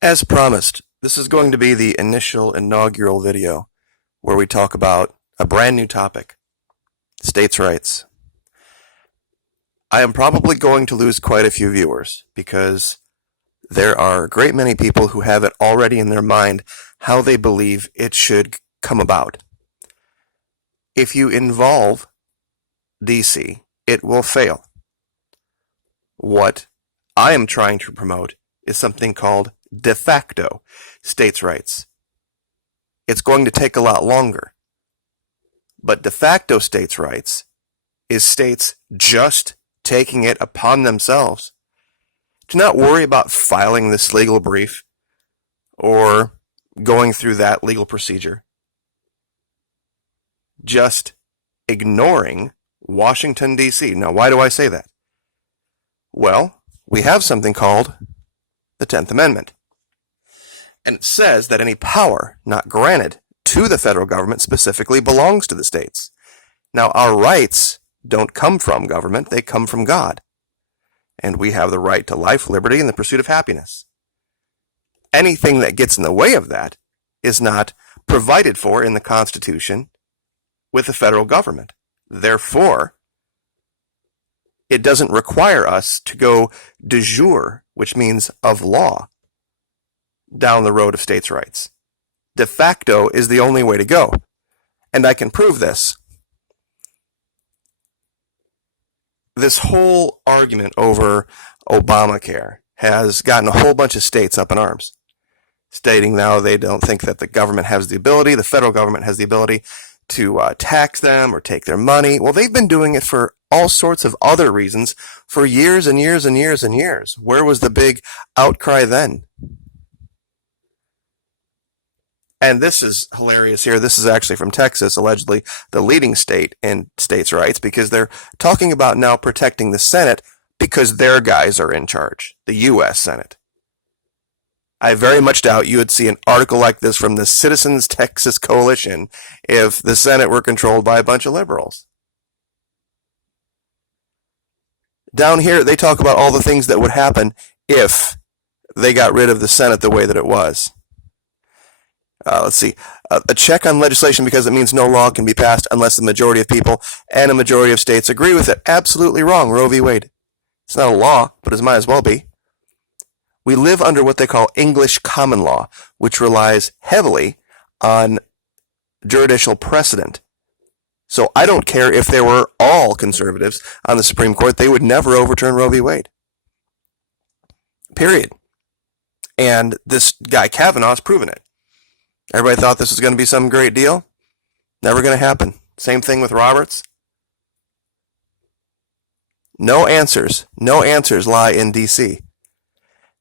As promised, this is going to be the initial inaugural video where we talk about a brand new topic, states' rights. I am probably going to lose quite a few viewers because there are a great many people who have it already in their mind how they believe it should come about. If you involve DC, it will fail. What I am trying to promote is something called de facto states' rights. It's going to take a lot longer. But de facto states' rights is states just taking it upon themselves to not worry about filing this legal brief or going through that legal procedure. Just ignoring Washington, D.C. Now, why do I say that? Well, we have something called the 10th Amendment. And it says that any power not granted to the federal government specifically belongs to the states. Now, our rights don't come from government, they come from God. And we have the right to life, liberty, and the pursuit of happiness. Anything that gets in the way of that is not provided for in the Constitution with the federal government. Therefore, it doesn't require us to go de jure, which means of law, down the road of states' rights. De facto is the only way to go. And I can prove this. This whole argument over Obamacare has gotten a whole bunch of states up in arms, stating now they don't think that the government has the ability, the federal government has the ability to tax them or take their money. Well, they've been doing it for all sorts of other reasons for years and years and years and years. Where was the big outcry then? And this is hilarious here. This is actually from Texas, allegedly the leading state in states' rights, because they're talking about now protecting the Senate because their guys are in charge, the U.S. Senate. I very much doubt you would see an article like this from the Citizens Texas Coalition if the Senate were controlled by a bunch of liberals. Down here, they talk about all the things that would happen if they got rid of the Senate the way that it was. Let's see. A check on legislation because it means no law can be passed unless the majority of people and a majority of states agree with it. Absolutely wrong. Roe v. Wade. It's not a law, but it might as well be. We live under what they call English common law, which relies heavily on judicial precedent. So I don't care if there were all conservatives on the Supreme Court, they would never overturn Roe v. Wade. Period. And this guy Kavanaugh's proven it. Everybody thought this was going to be some great deal. Never going to happen. Same thing with Roberts. No answers lie in D.C.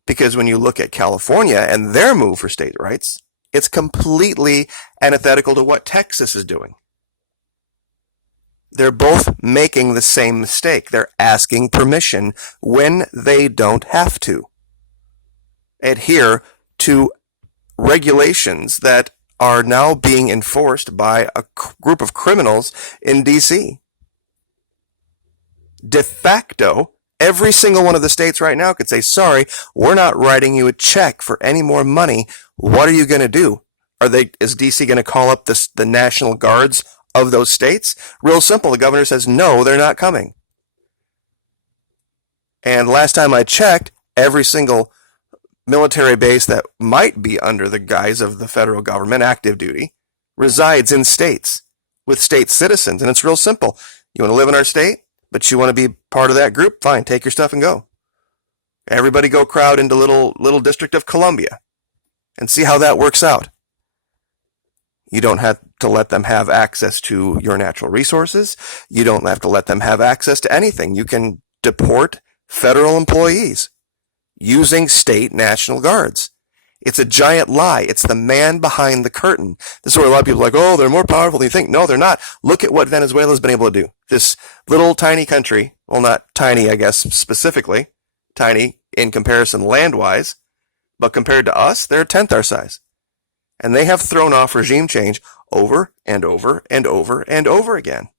Because when you look at California and their move for state rights, it's completely antithetical to what Texas is doing. They're both making the same mistake. They're asking permission when they don't have to adhere to regulations that are now being enforced by a group of criminals in D.C. De facto, every single one of the states right now could say, sorry, we're not writing you a check for any more money. What are you going to do? Is D.C. going to call up the National Guards of those states? Real simple. The governor says, no, they're not coming. And last time I checked, every single military base that might be under the guise of the federal government, active duty, resides in states with state citizens. And it's real simple. You want to live in our state, but you want to be part of that group? Fine, take your stuff and go. Everybody go crowd into little District of Columbia and see how that works out. You don't have to let them have access to your natural resources. You don't have to let them have access to anything. You can deport federal employees using state National Guards. It's a giant lie. It's the man behind the curtain. This is where a lot of people are like, oh, they're more powerful than you think. No, they're not. Look at what Venezuela's been able to do. This little tiny country, well, not tiny, I guess, specifically, tiny in comparison land-wise, but compared to us, they're a tenth our size. And they have thrown off regime change over and over and over and over again.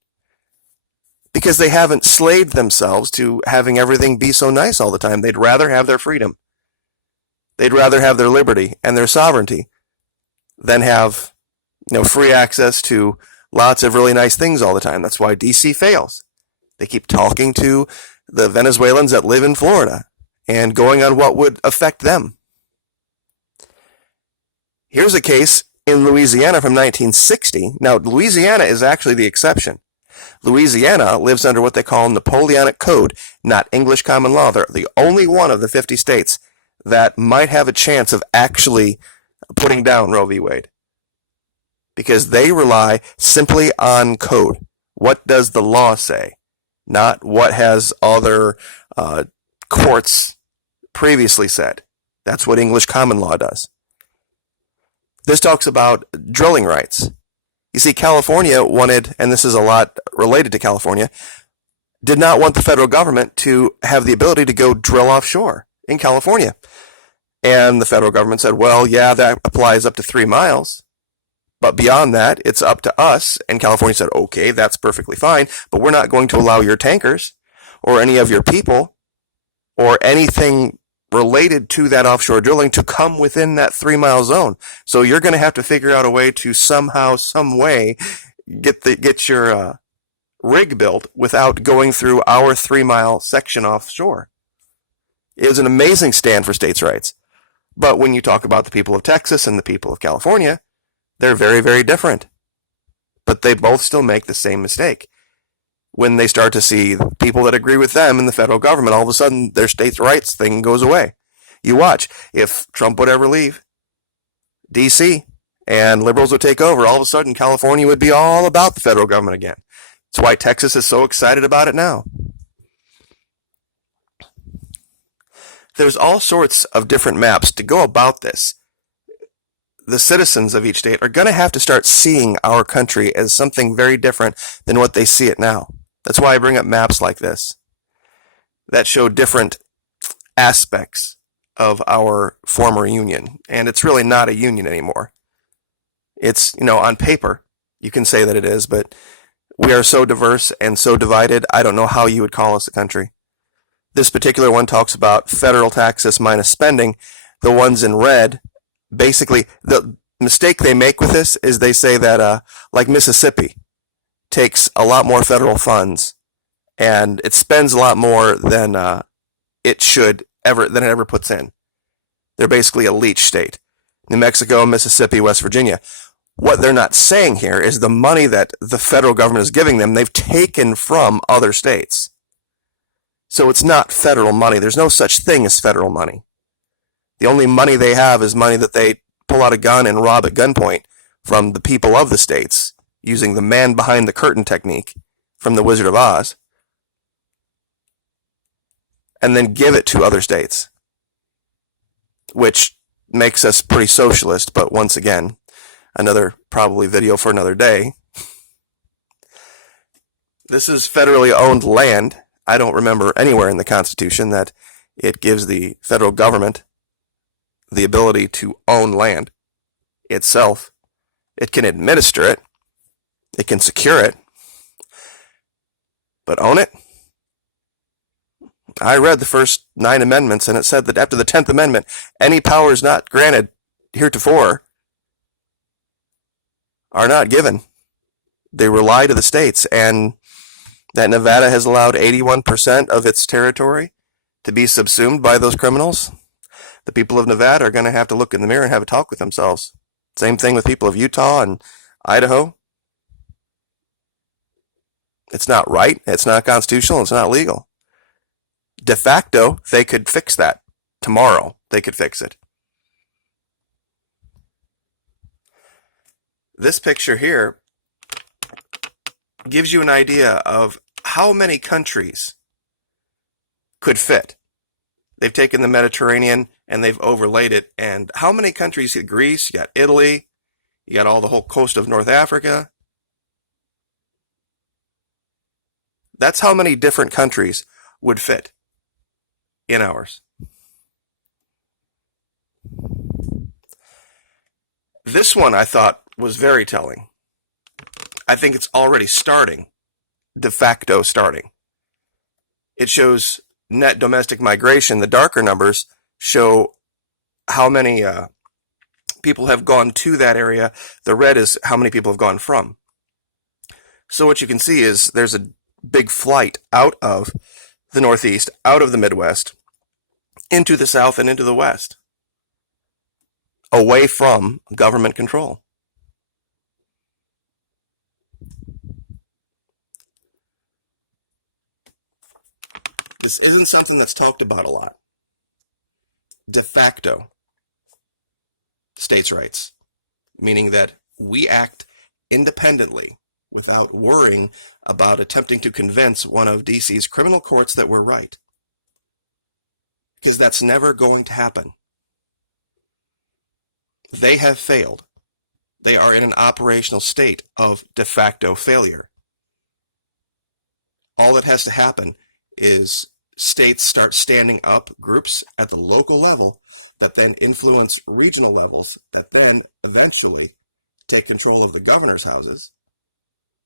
Because they haven't slaved themselves to having everything be so nice all the time. They'd rather have their freedom. They'd rather have their liberty and their sovereignty than have, free access to lots of really nice things all the time. That's why DC fails. They keep talking to the Venezuelans that live in Florida and going on what would affect them. Here's a case in Louisiana from 1960. Now, Louisiana is actually the exception. Louisiana lives under what they call Napoleonic Code, not English common law. They're the only one of the 50 states that might have a chance of actually putting down Roe v. Wade, because they rely simply on code. What does the law say? Not what has other courts previously said. That's what English common law does. This talks about drilling rights. You see, California wanted, and this is a lot related to California, did not want the federal government to have the ability to go drill offshore in California. And the federal government said, well, yeah, that applies up to 3 miles. But beyond that, it's up to us. And California said, okay, that's perfectly fine, but we're not going to allow your tankers or any of your people or anything related to that offshore drilling to come within that 3 mile zone. So you're going to have to figure out a way to somehow, some way, get your rig built without going through our 3 mile section offshore. It was an amazing stand for states' rights. But when you talk about the people of Texas and the people of California, they're very, very different. But they both still make the same mistake. When they start to see people that agree with them in the federal government, all of a sudden their states' rights thing goes away. You watch. If Trump would ever leave D.C. and liberals would take over, all of a sudden California would be all about the federal government again. That's why Texas is so excited about it now. There's all sorts of different maps to go about this. The citizens of each state are going to have to start seeing our country as something very different than what they see it now. That's why I bring up maps like this that show different aspects of our former union. And it's really not a union anymore. It's, on paper, you can say that it is, but we are so diverse and so divided, I don't know how you would call us a country. This particular one talks about federal taxes minus spending. The ones in red, basically, the mistake they make with this is they say that, like Mississippi takes a lot more federal funds and it spends a lot more than it ever puts in. They're basically a leech state. New Mexico, Mississippi, West Virginia. What they're not saying here is the money that the federal government is giving them, they've taken from other states. So it's not federal money. There's no such thing as federal money. The only money they have is money that they pull out a gun and rob at gunpoint from the people of the states using the man behind the curtain technique from The Wizard of Oz, and then give it to other states, which makes us pretty socialist. But once again, another probably video for another day. This is federally owned land. I don't remember anywhere in the Constitution that it gives the federal government the ability to own land itself. It can administer it. It can secure it. But own it? I read the first 9 amendments, and it said that after the 10th Amendment, any powers not granted heretofore are not given. They rely to the states, and that Nevada has allowed 81% of its territory to be subsumed by those criminals. The people of Nevada are going to have to look in the mirror and have a talk with themselves. Same thing with people of Utah and Idaho. It's not right, it's not constitutional, it's not legal. De facto, they could fix that. Tomorrow, they could fix it. This picture here gives you an idea of how many countries could fit. They've taken the Mediterranean and they've overlaid it. And how many countries? You got Greece, you got Italy, you got all the whole coast of North Africa. That's how many different countries would fit in ours. This one I thought was very telling. I think it's already starting, de facto starting. It shows net domestic migration. The darker numbers show how many people have gone to that area. The red is how many people have gone from. So what you can see is there's a big flight out of the Northeast, out of the Midwest, into the South and into the West, away from government control. This isn't something that's talked about a lot. De facto states' rights, meaning that we act independently without worrying about attempting to convince one of DC's criminal courts that we're right. Because that's never going to happen. They have failed. They are in an operational state of de facto failure. All that has to happen is states start standing up groups at the local level that then influence regional levels that then eventually take control of the governor's houses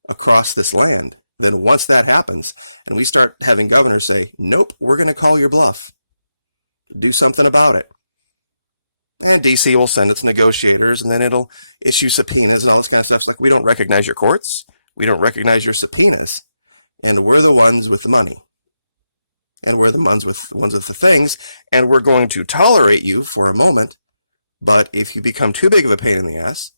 across this land. Then once that happens, and we start having governors say, nope, we're going to call your bluff. Do something about it. And DC will send its negotiators, and then it'll issue subpoenas and all this kind of stuff. It's like, we don't recognize your courts. We don't recognize your subpoenas. And we're the ones with the money. And we're the ones with the things. And we're going to tolerate you for a moment. But if you become too big of a pain in the ass,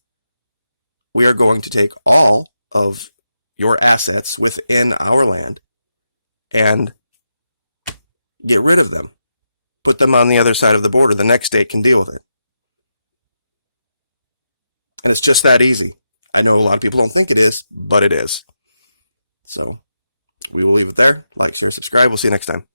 we are going to take all of your assets within our land and get rid of them. Put them on the other side of the border. The next state can deal with it. And it's just that easy. I know a lot of people don't think it is, but it is. So we will leave it there. Like, share, subscribe. We'll see you next time.